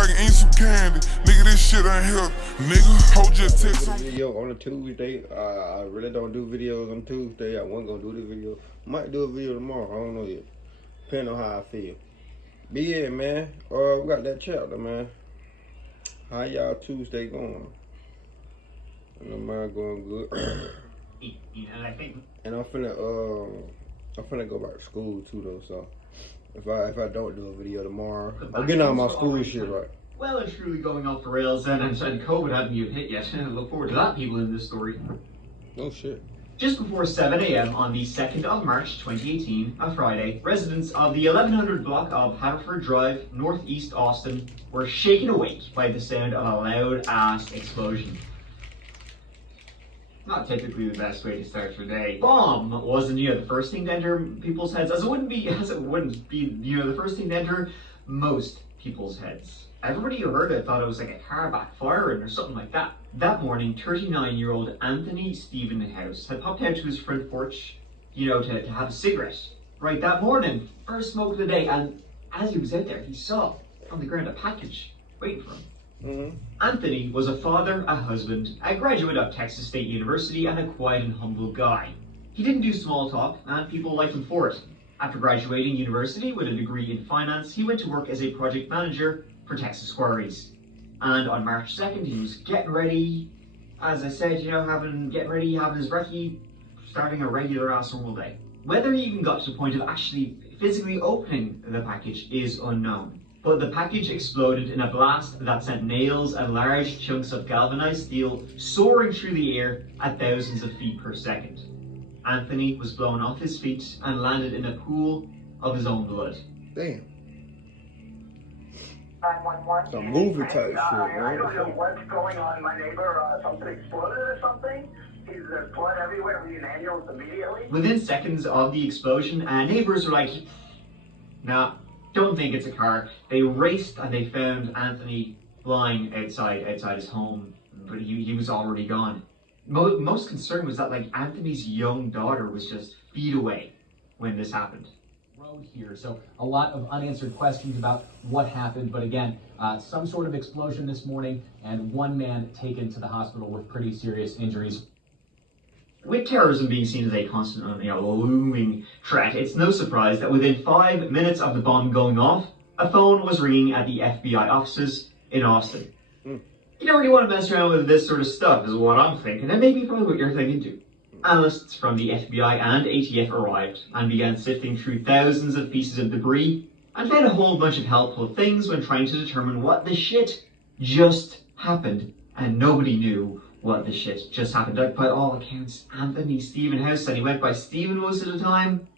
so I can eat some candy. Nigga, this shit ain't healthy. Nigga, hold your text on. Video on a Tuesday. I really don't do videos on Tuesday. I wasn't gonna do the video. Might do a video tomorrow. I don't know yet. Depending on how I feel. But yeah, man. We got that chapter, man. How y'all Tuesday going? I know mine going good. And I think. And I'm finna go back to school too though. So if I don't do a video tomorrow, I'm getting all my school shit right. Well and truly going off the rails, and COVID hadn't even hit yet. Look forward to that, people, in this story. Oh shit. Just before 7 a.m. on the 2nd of March 2018, a Friday, residents of the 1100 block of Haverford Drive, northeast Austin, were shaken awake by the sound of a loud-ass explosion. Not typically the best way to start your day. Bomb wasn't, the first thing to enter people's heads, as it wouldn't be, the first thing to enter most people's heads. Everybody who heard it thought it was like a car backfiring or something like that. That morning, 39-year-old Anthony Stephen House had popped out to his front porch, to have a cigarette. Right that morning, first smoke of the day, and as he was out there, he saw on the ground a package waiting for him. Mm-hmm. Anthony was a father, a husband, a graduate of Texas State University, and a quiet and humble guy. He didn't do small talk, and people liked him for it. After graduating university with a degree in finance, he went to work as a project manager for Texas Quarries. And on March 2nd, he was getting ready, as I said, having his brekkie, starting a regular ass normal day. Whether he even got to the point of actually physically opening the package is unknown. But the package exploded in a blast that sent nails and large chunks of galvanized steel soaring through the air at thousands of feet per second. Anthony was blown off his feet and landed in a pool of his own blood. Damn. 911. Some movie type shit, I right? don't know what's going on. My neighbor, something exploded or something. There's blood everywhere. We need an ambulance immediately. Within seconds of the explosion, neighbors were like, nah, don't think it's a car. They raced and they found Anthony lying outside his home, but he was already gone. Most concern was that Anthony's young daughter was just feet away when this happened. Road here, so a lot of unanswered questions about what happened, but again, some sort of explosion this morning and one man taken to the hospital with pretty serious injuries. With terrorism being seen as a constant, looming threat, it's no surprise that within 5 minutes of the bomb going off, a phone was ringing at the FBI offices in Austin. You don't really want to mess around with this sort of stuff, is what I'm thinking, and maybe probably what you're thinking too. Analysts from the FBI and ATF arrived and began sifting through thousands of pieces of debris and found a whole bunch of helpful things when trying to determine what the shit just happened, and nobody knew what the shit just happened. By all accounts, Anthony Stephen House, and he went by Stephen most of the time,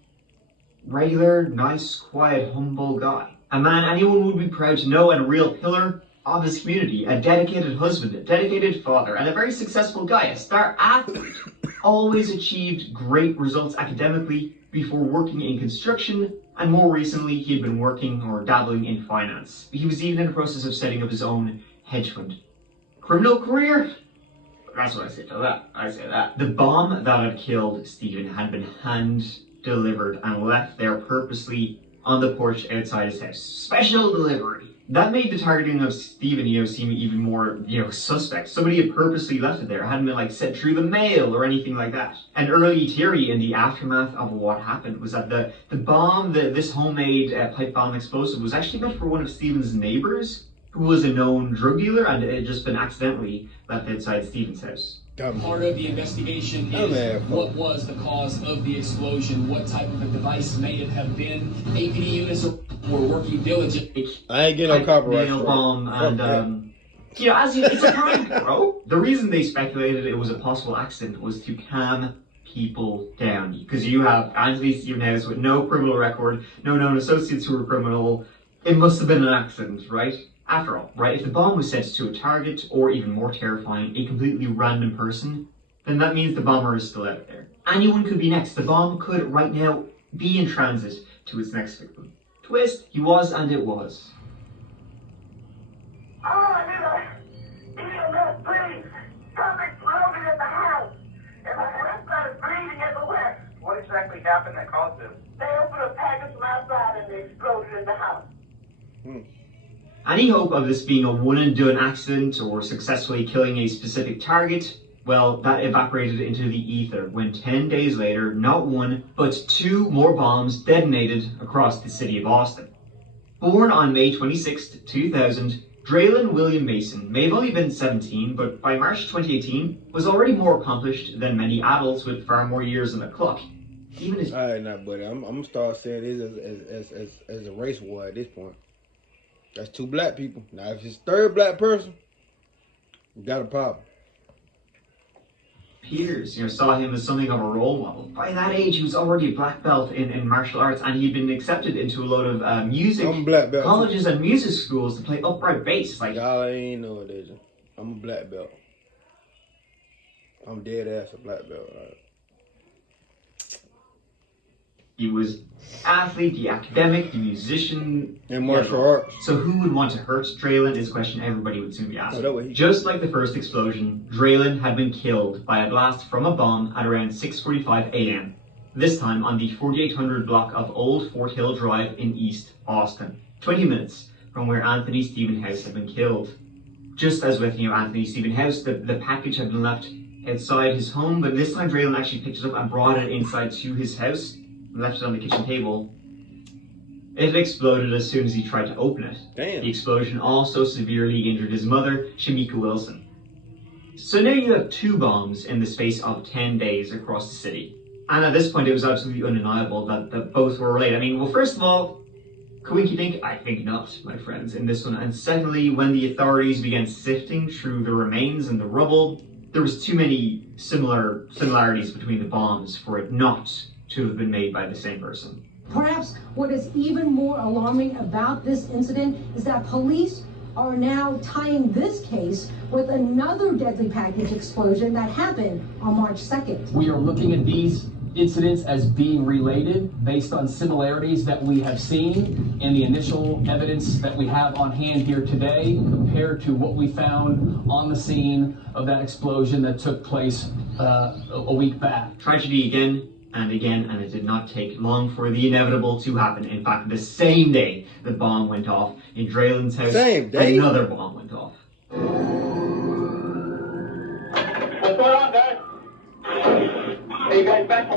regular, nice, quiet, humble guy. A man anyone would be proud to know and a real pillar of his community, a dedicated husband, a dedicated father, and a very successful guy, a star athlete. Always achieved great results academically before working in construction, and more recently he had been working or dabbling in finance. He was even in the process of setting up his own hedge fund. Criminal career? That's what I say to that. I say that. The bomb that had killed Stephen had been hand-delivered and left there purposely on the porch outside his house. Special delivery. That made the targeting of Stephen, seem even more, suspect. Somebody had purposely left it there. It hadn't been, sent through the mail or anything like that. An early theory in the aftermath of what happened was that the bomb, this homemade pipe bomb explosive, was actually meant for one of Stephen's neighbors, who was a known drug dealer, and it had just been accidentally left outside Stephen's house. Part of the investigation is what was the cause of the explosion, what type of a device may it have been. APD units were working diligently. I ain't getting no copyright. Nail bomb and it's a prank, bro. The reason they speculated it was a possible accident was to calm people down, because you have Anthony Stephen House with no criminal record, no known associates who were criminal. It must have been an accident, right? After all, right, if the bomb was sent to a target, or even more terrifying, a completely random person, then that means the bomber is still out there. Anyone could be next. The bomb could, right now, be in transit to its next victim. Twist, he was and it was. I need a EMS, please. Something exploded in the house. And my left side is bleeding everywhere. What exactly happened that caused this? They opened a package from outside and they exploded in the house. Any hope of this being a one-and-done accident or successfully killing a specific target, well, that evaporated into the ether when 10 days later, not one, but 2 more bombs detonated across the city of Austin. Born on May 26, 2000, Draylon William Mason may have only been 17, but by March 2018 was already more accomplished than many adults with far more years on the clock. Even his... Alright, now, buddy, I'm gonna start saying this as a race war at this point. That's 2 black people. Now, if it's 3rd black person, you got a problem. Peers, saw him as something of a role model. By that age, he was already a black belt in martial arts, and he'd been accepted into a lot of music colleges and music schools to play upright bass. Like, y'all ain't know it, is it? I'm a black belt. I'm dead ass a black belt. Right? He was athlete, the academic, the musician, and martial arts. So who would want to hurt Draylon is a question everybody would soon be asking. Oh, Just like the first explosion, Draylon had been killed by a blast from a bomb at around 6:45 a.m. This time on the 4800 block of Old Fort Hill Drive in East Austin, 20 minutes from where Anthony Stephen House had been killed. Just as with Anthony Stephen House, the package had been left outside his home, but this time Draylon actually picked it up and brought it inside to his house. Left it on the kitchen table. It had exploded as soon as he tried to open it. Damn. The explosion also severely injured his mother, Shamika Wilson. So now you have 2 bombs in the space of 10 days across the city. And at this point, it was absolutely undeniable that both were related. I mean, well, first of all, coinky-dink? I think not, my friends, in this one. And secondly, when the authorities began sifting through the remains and the rubble, there was too many similarities between the bombs for it not to have been made by the same person. Perhaps what is even more alarming about this incident is that police are now tying this case with another deadly package explosion that happened on March 2nd. We are looking at these incidents as being related based on similarities that we have seen and the initial evidence that we have on hand here today compared to what we found on the scene of that explosion that took place a week back. Tragedy again and again, and it did not take long for the inevitable to happen. In fact, the same day the bomb went off in Draylon's house, another bomb went off. What's going on, guys? Hey, guys, back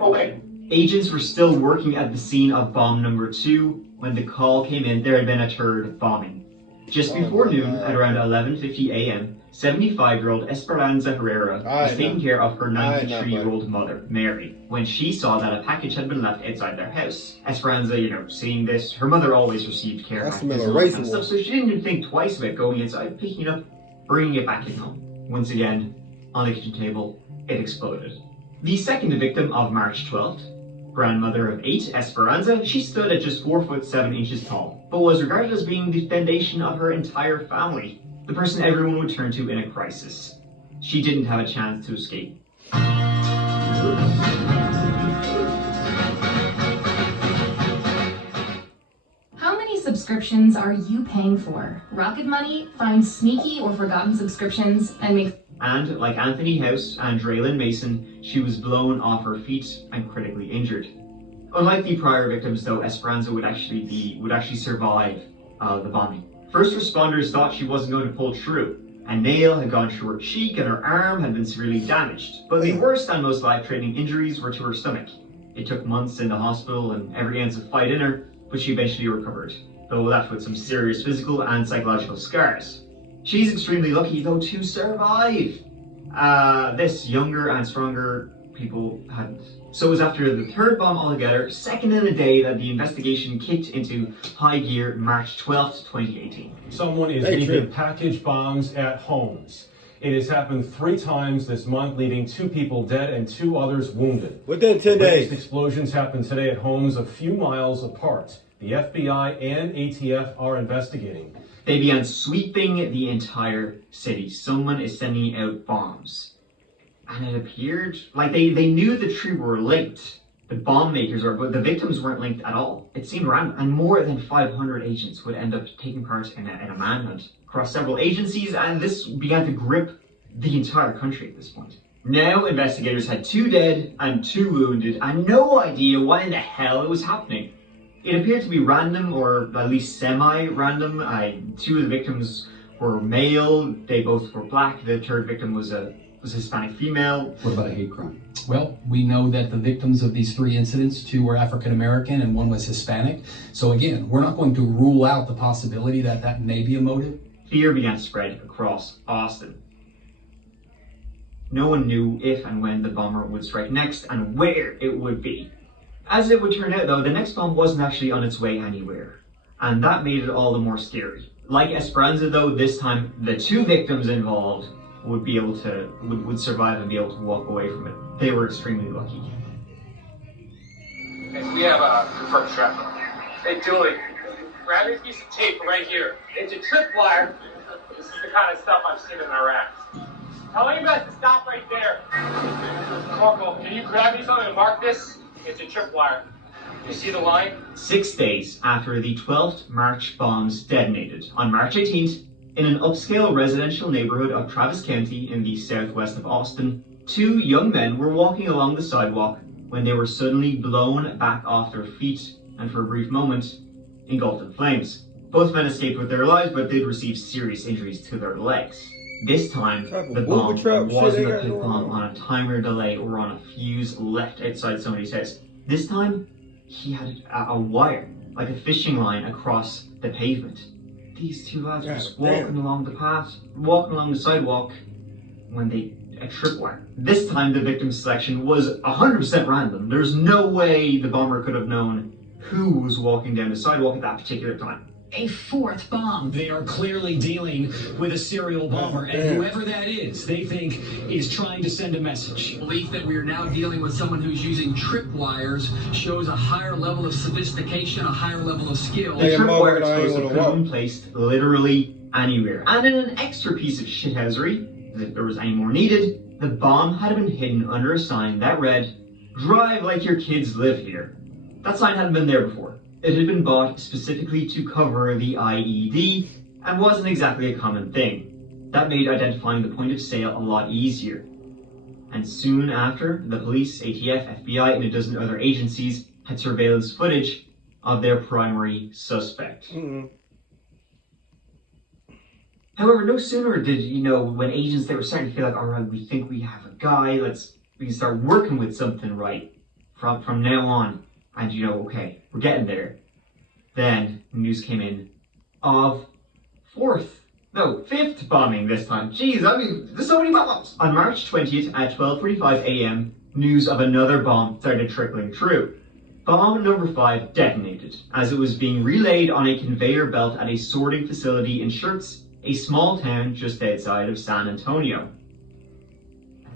away. Agents were still working at the scene of bomb number 2 when the call came in there had been a 3rd bombing. Just before noon, at around 11:50 a.m., 75-year-old Esperanza Herrera was taking care of her 93-year-old mother, Mary, when she saw that a package had been left outside their house. Esperanza, seeing this, her mother always received care packages and all that kind of stuff, so she didn't even think twice about going inside, picking it up, bringing it back in home. Once again, on the kitchen table, it exploded. The second victim of March 12th, grandmother of 8, Esperanza, she stood at just 4'7" tall, but was regarded as being the foundation of her entire family, the person everyone would turn to in a crisis. She didn't have a chance to escape. How many subscriptions are you paying for? Rocket Money finds sneaky or forgotten subscriptions and makes... And like Anthony House and Draylon Mason, she was blown off her feet and critically injured. Unlike the prior victims, though, Esperanza would actually survive the bombing. First responders thought she wasn't going to pull through. A nail had gone through her cheek and her arm had been severely damaged. But the worst and most life-threatening injuries were to her stomach. It took months in the hospital and every ounce of fight in her, but she eventually recovered, though left with some serious physical and psychological scars. She's extremely lucky, though, to survive. This younger and stronger people hadn't. So it was after the 3rd bomb altogether, 2nd in a day, that the investigation kicked into high gear March 12th, 2018. Someone is leaving package bombs at homes. It has happened 3 times this month, leaving 2 people dead and 2 others wounded. Within 10 days. Explosions happened today at homes a few miles apart. The FBI and ATF are investigating. They began sweeping the entire city. Someone is sending out bombs. And it appeared like they knew the 3 were linked. The bomb makers were, but the victims weren't linked at all. It seemed random. And more than 500 agents would end up taking part in a manhunt across several agencies, and this began to grip the entire country at this point. Now investigators had 2 dead and 2 wounded and no idea what in the hell it was happening. It appeared to be random, or at least semi-random. Two of the victims were male, they both were black. The third victim was a Hispanic female. What about a hate crime? Well, we know that the victims of these 3 incidents, 2 were African American and 1 was Hispanic. So again, we're not going to rule out the possibility that that may be a motive. Fear began to spread across Austin. No one knew if and when the bomber would strike next and where it would be. As it would turn out though, the next bomb wasn't actually on its way anywhere. And that made it all the more scary. Like Esperanza though, this time the 2 victims involved would be able to, would survive and be able to walk away from it. They were extremely lucky. Okay, so we have a confirmed shrapnel. Hey Julie, grab a piece of tape right here. It's a tripwire. This is the kind of stuff I've seen in Iraq. Tell you guys to stop right there. Corporal, can you grab me something and mark this? It's a tripwire. You see the line? 6 days after the 12th March bombs detonated, on March 18th, in an upscale residential neighborhood of Travis County in the southwest of Austin, 2 young men were walking along the sidewalk when they were suddenly blown back off their feet and for a brief moment engulfed in flames. Both men escaped with their lives but did receive serious injuries to their legs. This time, the bomb wasn't a pick bomb on a timer delay or on a fuse left outside somebody's house. This time, he had a wire, like a fishing line across the pavement. These 2 lads were just walking along the path, walking along the sidewalk, when a tripwire. This time the victim selection was 100% random. There's no way the bomber could have known who was walking down the sidewalk at that particular time. A 4th bomb. They are clearly dealing with a serial bomber, and whoever that is, they think is trying to send a message. Belief that we are now dealing with someone who's using tripwires shows a higher level of sophistication, a higher level of skill. The tripwire explosive could have been placed literally anywhere. And in an extra piece of shithousery, if there was any more needed, the bomb had been hidden under a sign that read, "Drive like your kids live here." That sign hadn't been there before. It had been bought specifically to cover the IED and wasn't exactly a common thing. That made identifying the point of sale a lot easier. And soon after, the police, ATF, FBI, and a dozen other agencies had surveillance footage of their primary suspect. However, no sooner did, when agents, they were starting to feel like, all right, we think we have a guy, we can start working with something right from now on. And okay, we're getting there. Then news came in of 5th bombing this time. Jeez, there's so many bombs. On March 20th at 12:45 a.m., news of another bomb started trickling through. Bomb number 5 detonated as it was being relayed on a conveyor belt at a sorting facility in Schertz, a small town just outside of San Antonio.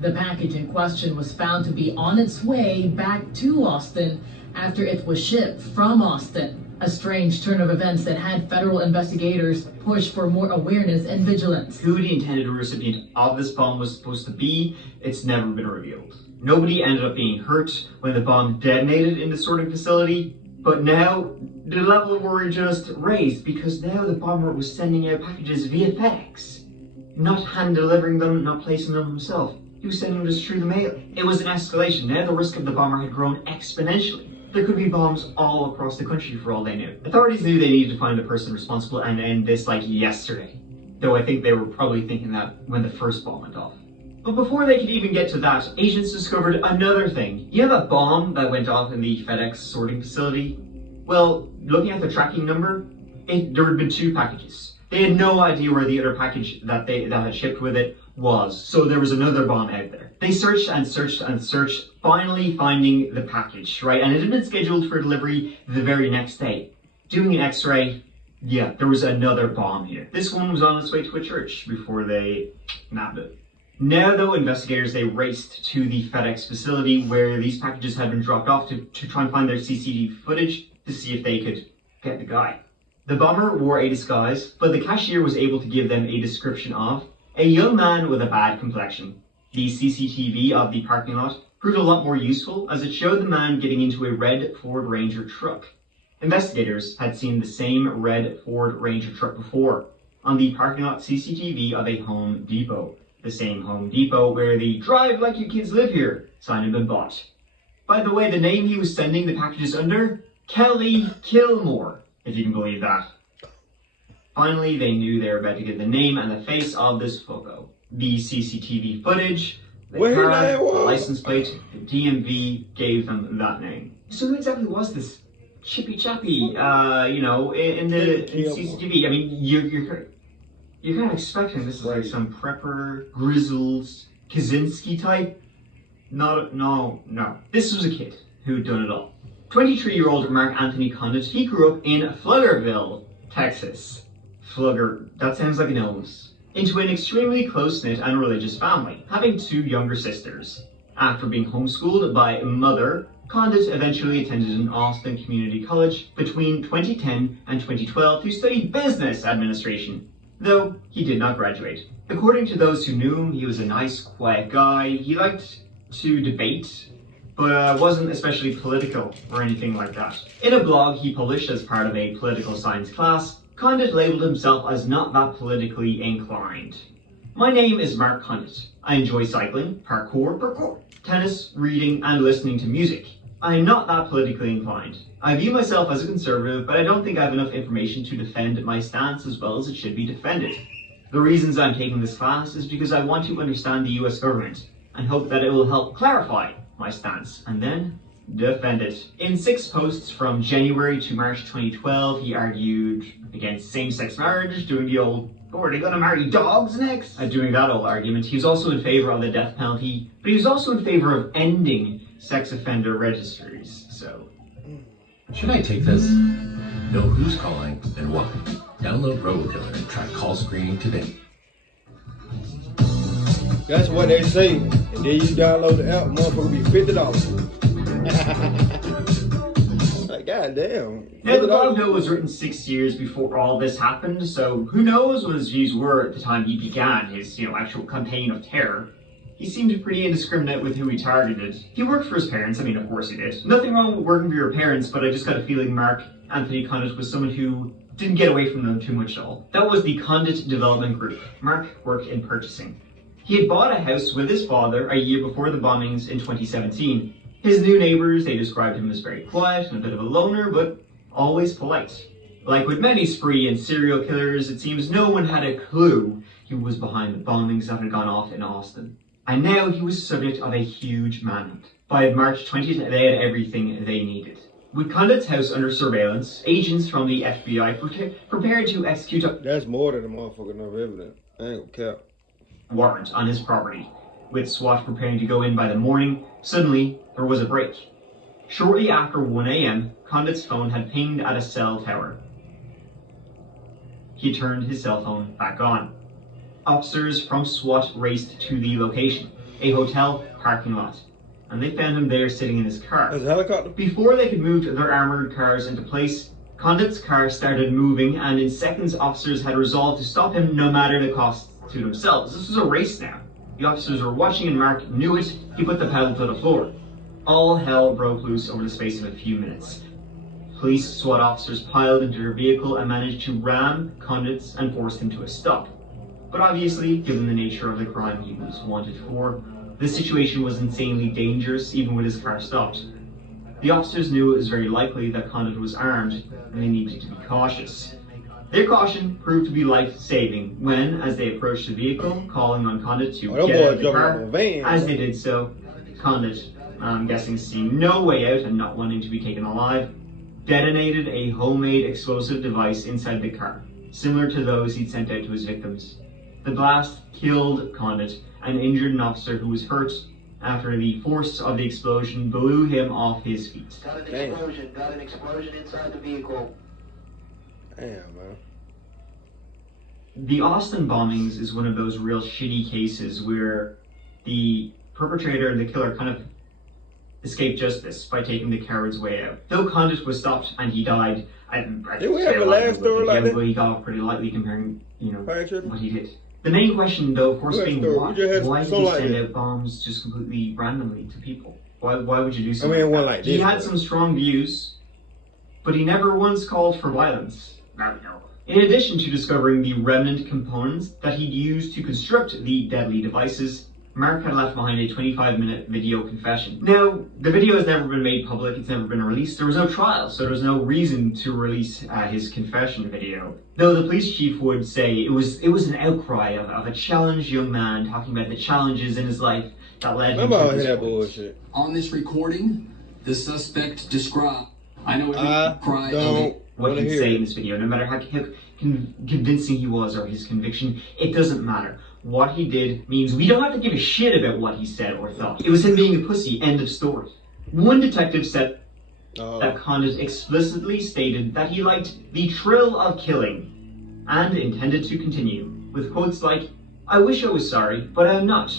The package in question was found to be on its way back to Austin after it was shipped from Austin. A strange turn of events that had federal investigators push for more awareness and vigilance. Who the intended recipient of this bomb was supposed to be, it's never been revealed. Nobody ended up being hurt when the bomb detonated in the sorting facility, but now the level of worry just raised because now the bomber was sending out packages via FedEx. Not hand delivering them, not placing them himself. He was sending them just through the mail. It was an escalation. Now the risk of the bomber had grown exponentially. There could be bombs all across the country for all they knew. Authorities knew they needed to find the person responsible and end this like yesterday. Though I think they were probably thinking that when the first bomb went off. But before they could even get to that, agents discovered another thing. You know that bomb that went off in the FedEx sorting facility? Well, looking at the tracking number, there had been 2 packages. They had no idea where the other package that had shipped with it was, so there was another bomb out there. They searched and searched and searched, finally finding the package, right? And it had been scheduled for delivery the very next day. Doing an x-ray, yeah, there was another bomb here. This one was on its way to a church before they nabbed it. Now though, investigators, they raced to the FedEx facility where these packages had been dropped off to try and find their CCTV footage to see if they could get the guy. The bomber wore a disguise, but the cashier was able to give them a description of a young man with a bad complexion. The CCTV of the parking lot proved a lot more useful as it showed the man getting into a red Ford Ranger truck. Investigators had seen the same red Ford Ranger truck before on the parking lot CCTV of a Home Depot. The same Home Depot where the "Drive like you kids live here" sign had been bought. By the way, the name he was sending the packages under Kelly Kilmore, if you can believe that. Finally, they knew they were about to get the name and the face of this photo. The CCTV footage, the car, the license plate, the DMV gave them that name. So who exactly was this chippy chappy, in the CCTV? I mean, you're kind of expecting this is like some prepper, grizzled, Kaczynski type. No. This was a kid who'd done it all. 23-year-old Mark Anthony Conditt, he grew up in Pflugerville, Texas. Flugger, that sounds like an illness. Into an extremely close-knit and religious family, having 2 younger sisters. After being homeschooled by mother, Conditt eventually attended an Austin community college between 2010 and 2012 to study business administration, though he did not graduate. According to those who knew him, he was a nice, quiet guy. He liked to debate, but wasn't especially political or anything like that. In a blog he published as part of a political science class, Conditt labeled himself as not that politically inclined. My name is Mark Conditt. I enjoy cycling, parkour, tennis, reading, and listening to music. I am not that politically inclined. I view myself as a conservative, but I don't think I have enough information to defend my stance as well as it should be defended. The reasons I'm taking this class is because I want to understand the US government and hope that it will help clarify my stance and then defend it. In 6 posts from January to March 2012, he argued against same-sex marriage, doing the old, oh, are they gonna marry dogs next? Doing that old argument. He was also in favor of the death penalty, but he was also in favor of ending sex offender registries, so. Should I take this? Know who's calling and why. Download RoboKiller and try call screening today. That's what they say. And then you download the app, motherfucker be $50. Like, goddamn. Now, the blog note was written 6 years before all this happened, so who knows what his views were at the time he began his, actual campaign of terror. He seemed pretty indiscriminate with who he targeted. He worked for his parents, of course he did. Nothing wrong with working for your parents, but I just got a feeling Mark Anthony Conditt was someone who didn't get away from them too much at all. That was the Conditt Development Group. Mark worked in purchasing. He had bought a house with his father a year before the bombings in 2017. His new neighbors, they described him as very quiet and a bit of a loner, but always polite. Like with many spree and serial killers, it seems no one had a clue he was behind the bombings that had gone off in Austin. And now he was subject of a huge manhunt. By March 20th, they had everything they needed. With Conditt's house under surveillance, agents from the FBI prepared to execute a That's more than a motherfucker enough evidence. I ain't gonna cap. warrant on his property. With SWAT preparing to go in by the morning, suddenly there was a break. Shortly after 1 a.m., Conditt's phone had pinged at a cell tower. He turned his cell phone back on. Officers from SWAT raced to the location, a hotel parking lot, and they found him there sitting in his car. There's a helicopter. Before they could move their armored cars into place, Conditt's car started moving, and in seconds officers had resolved to stop him no matter the cost to themselves. This was a race now. The officers were watching and Mark knew it. He put the pedal to the floor. All hell broke loose over the space of a few minutes. Police SWAT officers piled into their vehicle and managed to ram Conditt and forced him to a stop. But obviously, given the nature of the crime he was wanted for, the situation was insanely dangerous even with his car stopped. The officers knew it was very likely that Conditt was armed and they needed to be cautious. Their caution proved to be life-saving when, as they approached the vehicle, calling on Conditt to get out of the car. As they did so, Conditt, I'm guessing seeing no way out and not wanting to be taken alive, detonated a homemade explosive device inside the car, similar to those he'd sent out to his victims. The blast killed Conditt and injured an officer who was hurt after the force of the explosion blew him off his feet. Got an explosion inside the vehicle. Damn, man. The Austin bombings is one of those real shitty cases where the perpetrator and the killer kind of escaped justice by taking the coward's way out. Though Conditt was stopped and he died, Did we have a last story like that? He got off pretty lightly comparing, what he did. The main question, though, of course, being why did he send out bombs just completely randomly to people? Why would you do something like that? He had some strong views, but he never once called for violence. No. In addition to discovering the remnant components that he'd used to construct the deadly devices, Mark had left behind a 25-minute video confession. Now, the video has never been made public, it's never been released. There was no trial, so there's no reason to release his confession video. Though the police chief would say it was an outcry of a challenged young man talking about the challenges in his life that led him to this point. On this recording, the suspect described, I know I cry don't what he'd hear say it. in this video, no matter how convincing he was or his conviction, it doesn't matter. What he did means we don't have to give a shit about what he said or thought. It was him being a pussy, end of story. One detective said that Conditt explicitly stated that he liked the thrill of killing and intended to continue, with quotes like, "I wish I was sorry, but I am not,"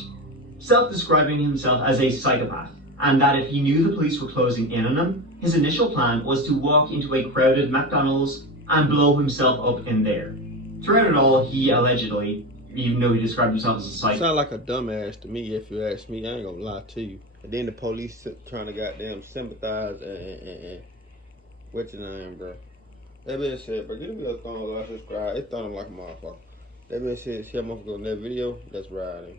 self-describing himself as a psychopath, and that if he knew the police were closing in on him, his initial plan was to walk into a crowded McDonald's and blow himself up in there. Throughout it all, he allegedly, even though he described himself as a psycho. Sound like a dumbass to me, if you ask me. I ain't gonna lie to you. And then the police trying to goddamn sympathize and what's your name, bro? That being said, bro, give me a thumbs up, subscribe. It thumbs like a motherfucker. That being said, see how motherfucker on that video? That's riding.